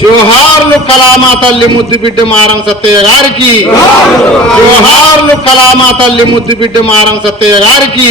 జోహార్లు కలామా తల్లి ముద్దుబిడ్డ మారం సత్తయ్య గారికి. జోహార్లు కలామా తల్లి ముద్దుబిడ్డ మారం సత్తయ్య గారికి.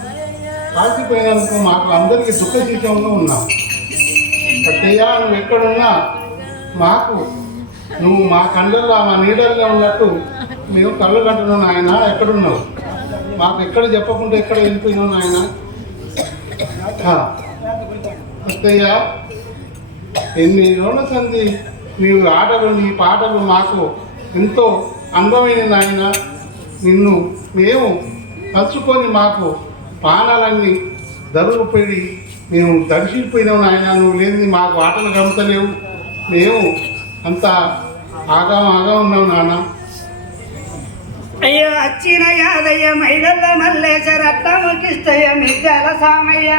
కాల్చిపోయేందుకు మాకు అందరికీ దుఃఖ జీవితంలో ఉన్నాం. పట్టయ్యా నువ్వు ఎక్కడున్నా మాకు నువ్వు మా కళ్ళల్లో మా నీడల్లో ఉన్నట్టు మేము కళ్ళు కంటున్నాం నాయన ఎక్కడున్నావు? మాకు ఎక్కడ చెప్పకుండా ఎక్కడ వెళ్ళిపోయినావు నాయన? అత్తయ్య ఎన్ని రోజుల సంధి నీ ఆటలు నీ పాటలు మాకు ఎంతో అందమైన నాయన. నిన్ను మేము తలుచుకొని మాకు పానాలన్నీ ధరలు పోయి మేము దర్శించిపోయినాం నాయన నువ్వు లేని మాకు ఆటలు గమతలేవు మేము అంత ఆగా ఆగా ఉన్నాం నాన్న అయ్యో అచ్చిన యాదయ్య మహిళల మల్లేశ రత్నముకిష్టయ్య మిత్యాల సామయ్య.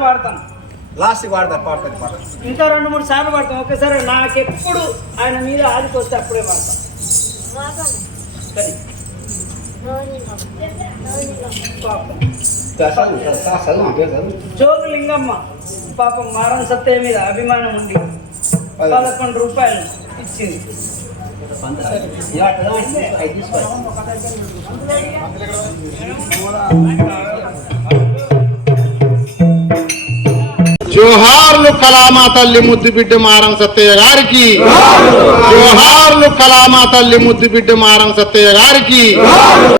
ఒకసారి పాడతాం లాస్ట్ వాడతారు పాడతారు పాట. ఇంకా రెండు మూడు సార్లు పాడతాం ఒకసారి నాకెప్పుడు ఆయన మీద ఆదికి వస్తే అప్పుడే పాడతాం సరే పాపం. జోగు లింగమ్మ పాపం మారం సత్తయ్య మీద అభిమానం ఉండి పదకొండు రూపాయలు ఇచ్చింది. జోహార్లు కళామా తల్లి ముద్దు బిడ్డ మారం సత్తయ్య గారికి. జోహార్లు కళామా తల్లి ముద్దు బిడ్డ మారం సత్తయ్య గారికి.